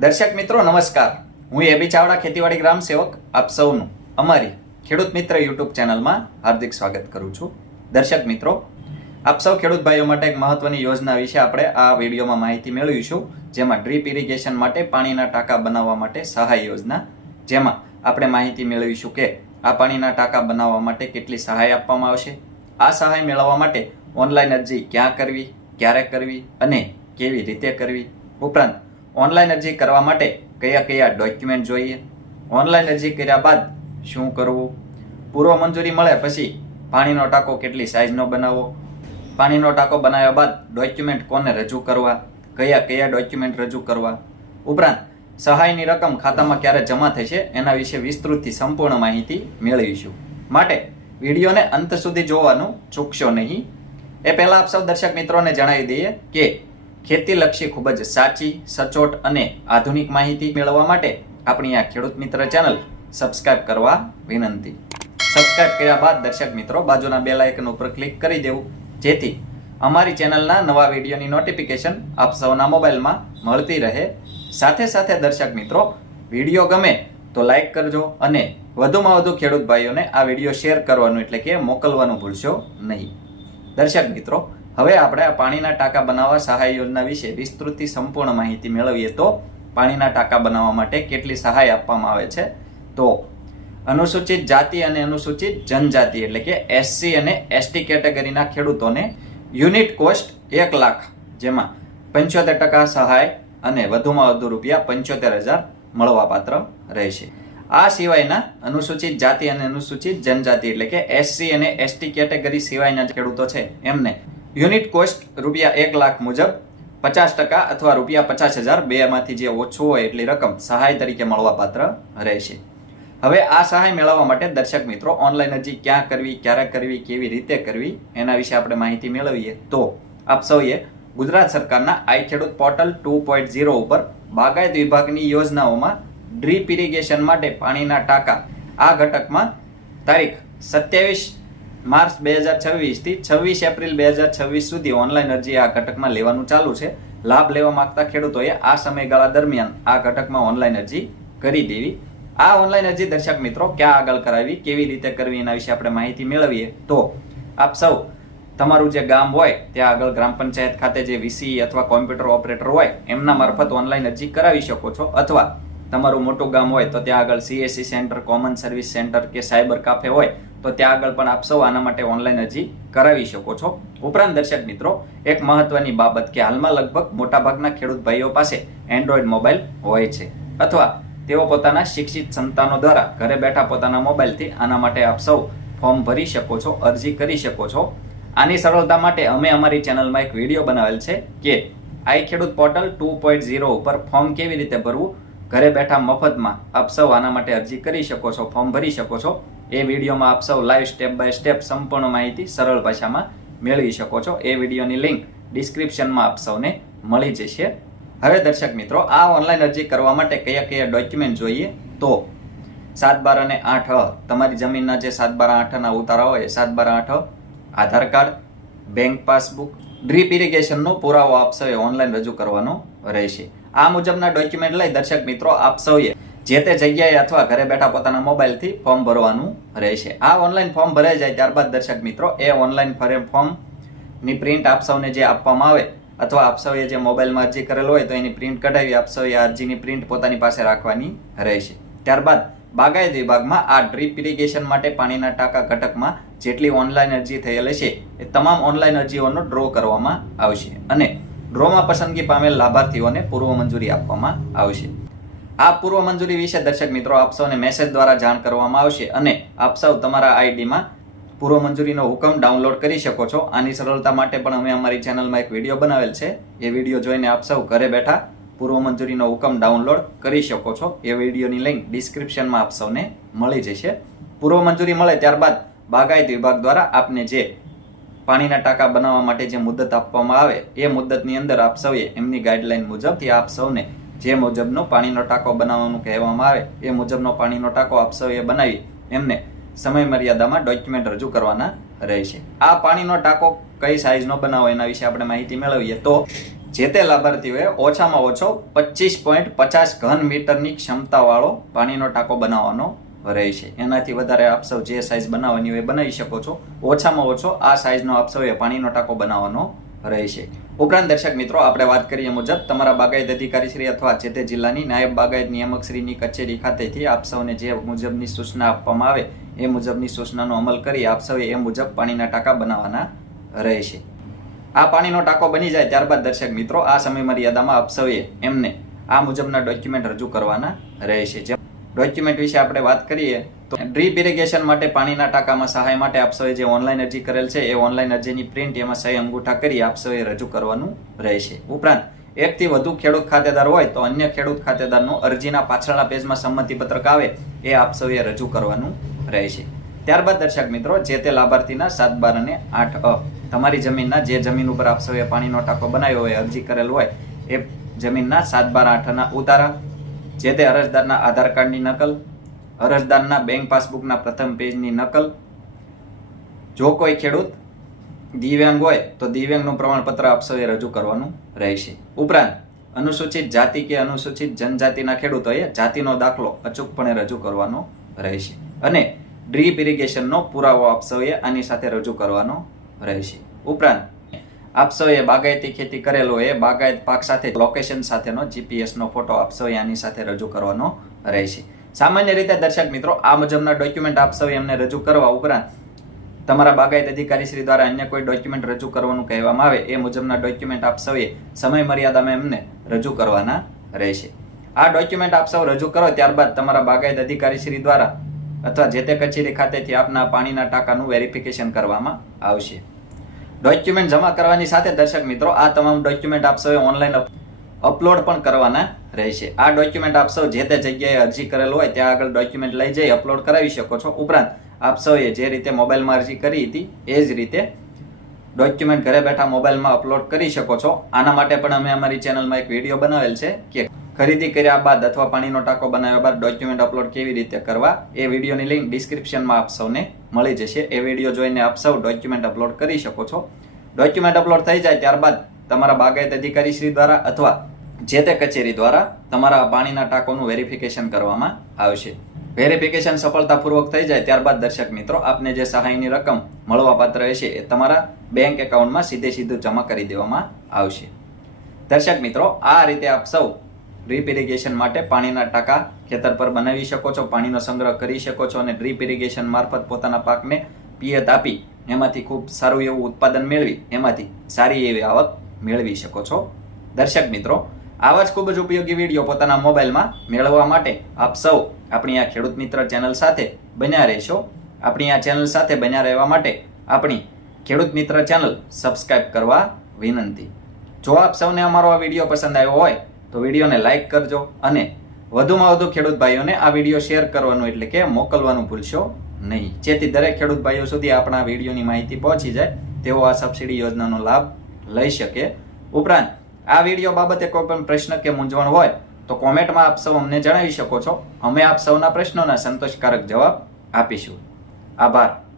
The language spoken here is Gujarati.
દર્શક મિત્રો નમસ્કાર, હું એબી ચાવડા ખેતીવાડી ગ્રામ સેવક આપ સૌનું અમારી ખેડૂત મિત્ર યુટ્યુબ ચેનલમાં હાર્દિક સ્વાગત કરું છું। દર્શક મિત્રો, આપ સૌ ખેડૂત ભાઈઓ માટે એક મહત્વની યોજના વિશે આપણે આ વિડીયોમાં માહિતી મેળવીશું, જેમાં ડ્રીપ ઇરિગેશન માટે પાણીના ટાંકા બનાવવા માટે સહાય યોજના, જેમાં આપણે માહિતી મેળવીશું કે આ પાણીના ટાંકા બનાવવા માટે કેટલી સહાય આપવામાં આવશે, આ સહાય મેળવવા માટે ઓનલાઈન અરજી ક્યાં કરવી, ક્યારે કરવી અને કેવી રીતે કરવી, ઉપરાંત ઓનલાઈન અરજી કરવા માટે કયા કયા ડોક્યુમેન્ટ જોઈએ, ઓનલાઈન અરજી કર્યા બાદ શું કરવું, પૂર્વ મંજૂરી મળે પછી પાણીનો ટાંકો કેટલી સાઇઝનો બનાવવો, પાણીનો ટાંકો બનાવ્યા બાદ ડોક્યુમેન્ટ કોને રજૂ કરવા, કયા કયા ડોક્યુમેન્ટ રજૂ કરવા, ઉપરાંત સહાયની રકમ ખાતામાં ક્યારે જમા થશે એના વિશે વિસ્તૃતથી સંપૂર્ણ માહિતી મેળવીશું। માટે વિડીયોને અંત સુધી જોવાનું ચૂકશો નહીં। એ પહેલાં આપ સૌ દર્શક મિત્રોને જણાવી દઈએ કે ખેતીલક્ષી ખૂબ જ સાચી, સચોટ અને આધુનિક માહિતી મેળવવા માટે આપણી આ ખેડૂત મિત્ર ચેનલ સબસ્ક્રાઇબ કરવા વિનંતી। સબસ્ક્રાઇબ કર્યા બાદ દર્શક મિત્રો બાજુના બેલ આઇકન ઉપર ક્લિક કરી દેવું, જેથી અમારી ચેનલના નવા વિડીયોની નોટિફિકેશન આપ સૌના મોબાઈલમાં મળતી રહે। સાથે સાથે દર્શક મિત્રો, વિડીયો ગમે તો લાઈક કરજો અને વધુમાં વધુ ખેડૂત ભાઈઓને આ વિડીયો શેર કરવાનું એટલે કે મોકલવાનું ભૂલશો નહીં। દર્શક મિત્રો, હવે આપણે આ પાણીના ટાંકા બનાવવા સહાય યોજના વિશે વિસ્તૃતથી સંપૂર્ણ માહિતી મેળવીએ તો પાણીના ટાંકા બનાવવા માટે કેટલી સહાય આપવામાં આવે છે। તો અનુસૂચિત જાતિ અને અનુસૂચિત જનજાતિ એટલે કે એસસી અને એસટી કેટેગરીના ખેડૂતોને યુનિટ કોસ્ટ 1 લાખ, જેમાં 75% સહાય અને વધુમાં વધુ રૂપિયા 75,000 મળવાપાત્ર રહેશે। આ સિવાયના અનુસૂચિત જાતિ અને અનુસૂચિત જનજાતિ એટલે કે એસસી અને એસટી કેટેગરી સિવાયના ખેડૂતો છે એમને યુનિટ કોસ્ટ રૂપિયા 1 લાખ મુજબ 50% અથવા રૂપિયા 50,000 બેમાંથી જે ઓછું હોય એટલી રકમ સહાય તરીકે મળવાપાત્ર રહેશે। હવે આ સહાય મેળવવા માટે દર્શક મિત્રો ઓનલાઈન અરજી ક્યાં કરવી, ક્યારે કરવી, કેવી રીતે કરવી એના વિશે આપણે માહિતી મેળવીએ તો આપ સૌએ ગુજરાત સરકારના આઈ ખેડૂત પોર્ટલ 2.0 ઉપર બાગાયત વિભાગની યોજનાઓમાં ડ્રીપ ઇરિગેશન માટે પાણીના ટાંકા આ ઘટકમાં તારીખ 27 માર્ચ 2026 થી 26 એપ્રિલ 2026 સુધી ઓનલાઈન અરજી આ ઘટકમાં લેવાનું ચાલુ છે। લાભ લેવા માંગતા ખેડૂતોએ આ સમયગાળા દરમિયાન આ ઘટકમાં ઓનલાઈન અરજી કરી દેવી। આ ઓનલાઈન અરજી દર્શક મિત્રો ક્યાં આગળ કરાવી, કેવી રીતે કરવી એના વિશે આપણે માહિતી મેળવીએ તો આપ સૌ તમારું જે ગામ હોય ત્યાં આગળ ગ્રામ પંચાયત ખાતે જે વીસી અથવા કોમ્પ્યુટર ઓપરેટર હોય એમના મારફત ઓનલાઈન અરજી કરાવી શકો છો, અથવા તમારું મોટું ગામ હોય તો ત્યાં આગળ CSC centre, common service centre કે સાયબર કાફે હોય તો ત્યાં આગળ પણ આપ સૌ આના માટે ઓનલાઈન અરજી કરાવી શકો છો। ઉપરાંત દર્શક મિત્રો, એક મહત્વની બાબત કે હાલમાં લગભગ મોટાભાગના ખેડૂત ભાઈઓ પાસે એન્ડ્રોઈડ મોબાઈલ હોય છે, અથવા તેઓ પોતાના શિક્ષિત સંતાનો દ્વારા ઘરે બેઠા પોતાના મોબાઈલથી આના માટે આપ સૌ ફોર્મ ભરી શકો છો, અરજી કરી શકો છો। આની સરળતા માટે અમે અમારી ચેનલમાં એક વિડીયો બનાવેલ છે કે આઈ ખેડૂત પોર્ટલ 2.0 ઉપર ફોર્મ કેવી રીતે ભરવું, ઘરે બેઠા મફતમાં આપ સૌ આના માટે અરજી કરી શકો છો, ફોર્મ ભરી શકો છો। એ વિડીયોમાં આપ સૌ લાઈવ સ્ટેપ બાય સ્ટેપ સંપૂર્ણ માહિતી સરળ ભાષામાં મેળવી શકો છો। એ વિડીયોની લિંક ડિસ્ક્રિપ્શનમાં આપ સૌને મળી જશે। હવે દર્શક મિત્રો, આ ઓનલાઈન અરજી કરવા માટે કયા કયા ડોક્યુમેન્ટ જોઈએ તો 7/12 અને 8 તમારી જમીનના જે 7/12 8ના ઉતારા હોય 7/12 આધાર કાર્ડ, બેંક પાસબુક, ડ્રીપ ઇરિગેશનનો પુરાવો આપ સૌએ ઓનલાઈન રજૂ કરવાનો રહેશે। આ મુજબના ડોક્યુમેન્ટ લઈ દર્શક મિત્રો આપ સૌએ જે તે જગ્યાએ અથવા ઘરે બેઠા પોતાના મોબાઈલથી ફોર્મ ભરવાનું રહેશે। આ ઓનલાઈન ફોર્મ ભરાઈ જાય ત્યારબાદ દર્શક મિત્રો એ ઓનલાઈન ફોર્મની પ્રિન્ટ આપ સૌને જે આપવામાં આવે અથવા આપ સૌએ જે મોબાઈલમાં અરજી કરેલ હોય તો એની પ્રિન્ટ કઢાવી આપ સૌએ આ અરજીની પ્રિન્ટ પોતાની પાસે રાખવાની રહેશે। ત્યારબાદ બાગાયત વિભાગમાં આ ડ્રીપ ઇરિગેશન માટે પાણીના ટાંકા ઘટકમાં જેટલી ઓનલાઈન અરજી થયેલ છે એ તમામ ઓનલાઈન અરજીઓનો ડ્રો કરવામાં આવશે અને ડ્રોમાં પસંદગી પામેલ લાભાર્થીઓને પૂર્વ મંજૂરી આપવામાં આવશે। આ પૂર્વ મંજૂરી વિશે દર્શક મિત્રો આપ સૌને મેસેજ દ્વારા જાણ કરવામાં આવશે અને આપ સૌ તમારા આઈડીમાં પૂર્વ મંજૂરીનો હુકમ ડાઉનલોડ કરી શકો છો। આની સરળતા માટે પણ અમે અમારી ચેનલમાં એક વિડીયો બનાવેલ છે, એ વિડીયો જોઈને આપ સૌ ઘરે બેઠા પૂર્વ મંજૂરીનો હુકમ ડાઉનલોડ કરી શકો છો। એ વિડીયોની લિંક ડિસ્ક્રિપ્શનમાં આપ સૌને મળી જશે। પૂર્વ મંજૂરી મળે ત્યારબાદ બાગાયત વિભાગ દ્વારા આપને જે પાણીના ટાંકા બનાવવા માટે જે મુદત આપવામાં આવે એ મુદતની અંદર આપ સૌએ એમની ગાઈડલાઈન મુજબથી આપ સૌને જે મુજબનો પાણીનો ટાંકો બનાવવાનું કહેવામાં આવે એ મુજબનો પાણીનો ટાંકો આપ સૌએ બનાવી એમને સમય મર્યાદામાં ડોક્યુમેન્ટ રજૂ કરવાના રહેશે। આ પાણીનો ટાંકો કઈ સાઈઝનો બનાવો એના વિશે આપણે માહિતી મેળવીએ તો જે તે લાભાર્થીઓએ ઓછામાં ઓછો 25.50 ઘન મીટરની ક્ષમતાવાળો પાણીનો ટાંકો બનાવવાનો રહેશે. એનાથી વધારે આપ સૌ જે સાઇઝ બનાવવાની હોય એ બનાવી શકો છો. ઓછામાં ઓછો આ સાઇઝનો આપ સૌએ પાણીનો ટાંકો બનાવવાનો રહેશે. ઉપરાંત દર્શક મિત્રો, આપણે વાત કરીએ મુજબ તમારા બાગાયત અધિકારી શ્રી અથવા જે તે જિલ્લાની નાયબ બાગાયત નિયામક શ્રીની કચેરી ખાતેથી આપ સૌને જે મુજબની સૂચના આપવામાં આવે એ મુજબની સૂચનાનો અમલ કરી આપ સૌએ એ મુજબ પાણીના ટાંકા બનાવવાના રહેશે. આ પાણીનો ટાંકો બની જાય ત્યારબાદ દર્શક મિત્રો આ સમય મર્યાદામાં આપ સૌએ એમને આ મુજબના ડોક્યુમેન્ટ રજૂ કરવાના રહેશે. ડોક્યુમેન્ટ વિશે આપણે વાત કરીએ તો ડ્રીપ ઇરિગેશન માટે પાણીના ટાંકામાં સહાય માટે આપ સૌએ જે ઓનલાઈન અરજી કરેલ છે એ ઓનલાઈન અરજીની પ્રિન્ટ એમાં સહી અંગૂઠા કરી આપ સૌએ રજૂ કરવાનું રહેશે. ઉપરાંત એકથી વધુ ખેડૂત ખાતેદાર હોય તો અન્ય ખેડૂત ખાતેદારનું અરજીના પાછળના પેજમાં સંમતિ પત્રક આવે એ આપ સૌએ રજૂ કરવાનું રહેશે. ત્યારબાદ દર્શક મિત્રો, જે તે લાભાર્થીના 7, 12 અને 8 તમારી જમીનના જે જમીન ઉપર આપ સૌએ પાણીનો ટાંકો બનાવ્યો હોય, અરજી કરેલ હોય એ જમીનના 7, 12, 8 ઉતારા, જે તે અરજદારના આધાર કાર્ડની નકલ, અરજદારના બેંક પાસબુકના પ્રથમ પેજની નકલ, જો કોઈ ખેડૂત દિવ્યાંગ હોય તો દિવ્યાંગનું પ્રમાણપત્ર આપ સૌએ રજૂ કરવાનું રહેશે. ઉપરાંત અનુસૂચિત જાતિ કે અનુસૂચિત જનજાતિના ખેડૂતોએ જાતિનો દાખલો અચૂકપણે રજૂ કરવાનો રહેશે. અને ડ્રીપ ઇરિગેશનનો પુરાવો આપ સૌએ આની સાથે રજૂ કરવાનો રહેશે. ઉપરાંત આપ સૌએ બાગાયતી ખેતી કરેલો એ બાગાયત પાક સાથે લોકેશન સાથેનો જીપીએસનો ફોટો આપ સૌએ આની સાથે રજૂ કરવાનો રહેશે. સામાન્ય રીતે દર્શક મિત્રો, આ મુજબના ડોક્યુમેન્ટ આપ સૌએ એમને રજૂ કરવા ઉપરાંત તમારા બાગાયત અધિકારી શ્રી દ્વારા અન્ય કોઈ ડોક્યુમેન્ટ રજૂ કરવાનું કહેવામાં આવે એ મુજબના ડોક્યુમેન્ટ આપ સૌએ સમય મર્યાદામાં એમને રજૂ કરવાના રહેશે. આ ડોક્યુમેન્ટ આપ સૌ રજૂ કરો ત્યારબાદ તમારા બાગાયત અધિકારી શ્રી દ્વારા અથવા જે તે કચેરી ખાતેથી આપના પાણીના ટાંકાનું વેરિફિકેશન કરવામાં આવશે. ડોક્યુમેન્ટ જમા કરવાની સાથે દર્શક મિત્રો, આ તમામ ડોક્યુમેન્ટ આપ સૌએ ઓનલાઈન અપલોડ પણ કરવાના રહેશે. આ ડોક્યુમેન્ટ આપ સૌ જે તે જગ્યાએ અરજી કરેલ હોય ત્યાં આગળ ડોક્યુમેન્ટ લઈ જઈ અપલોડ કરાવી શકો છો. ઉપરાંત આપ સૌએ જે રીતે મોબાઈલમાં અરજી કરી હતી એ જ રીતે ડોક્યુમેન્ટ ઘરે બેઠા મોબાઈલમાં અપલોડ કરી શકો છો. આના માટે પણ અમે અમારી ચેનલમાં એક વિડીયો બનાવેલ છે કે ખરીદી કર્યા બાદ અથવા પાણીનો ટાંકો બનાવ્યા બાદ ડોક્યુમેન્ટ અપલોડ કેવી રીતે કરવા. એ વિડીયોની લિંક ડિસ્ક્રિપ્શનમાં આપ સૌને મળી જશે. એ વિડીયો જોઈને આપ સૌ ડોક્યુમેન્ટ અપલોડ કરી શકો છો. ડોક્યુમેન્ટ અપલોડ થઈ જાય ત્યારબાદ તમારા બાગાયત અધિકારી શ્રી દ્વારા અથવા જે તે કચેરી દ્વારા તમારા પાણીના ટાંકોનું વેરિફિકેશન કરવામાં આવશે. વેરિફિકેશન સફળતાપૂર્વક થઈ જાય ત્યારબાદ દર્શક મિત્રો, આપને જે સહાયની રકમ મળવાપાત્ર હશે એ તમારા બેંક એકાઉન્ટમાં સીધું જમા કરી દેવામાં આવશે. દર્શક મિત્રો, આ રીતે આપ સૌ ડ્રીપ ઇરિગેશન માટે પાણીના ટાંકા ખેતર પર બનાવી શકો છો, પાણીનો સંગ્રહ કરી શકો છો અને ડ્રીપ ઇરિગેશન મારફત પોતાના પાકને પિયત આપી એમાંથી ખૂબ સારું એવું ઉત્પાદન મેળવી એમાંથી સારી એવી આવક મેળવી શકો છો. દર્શક મિત્રો, આવા જ ખૂબ જ ઉપયોગી વિડીયો પોતાના મોબાઈલમાં મેળવવા માટે આપ સૌ આપણી આ ખેડૂત મિત્ર ચેનલ સાથે બન્યા રહેશો. આપણી આ ચેનલ સાથે બન્યા રહેવા માટે આપણી ખેડૂત મિત્ર ચેનલ સબસ્ક્રાઇબ કરવા વિનંતી. જો આપ સૌને અમારો આ વિડીયો પસંદ આવ્યો હોય તો વિડીયોને લાઇક કરજો અને વધુમાં વધુ ખેડૂત ભાઈઓને આ વિડીયો શેર કરવાનું એટલે કે મોકલવાનું ભૂલશો નહીં, જેથી દરેક ખેડૂત ભાઈઓ સુધી આપણા વિડીયોની માહિતી પહોંચી જાય તેઓ આ સબસિડી યોજનાનો લાભ લઈ શકે. ઉપરાંત આ વિડીયો બાબતે કોઈ પણ પ્રશ્ન કે મૂંઝવણ હોય તો કોમેન્ટમાં આપ સૌ અમને જણાવી શકો છો. અમે આપ સૌના પ્રશ્નોના સંતોષકારક જવાબ આપીશું. આભાર.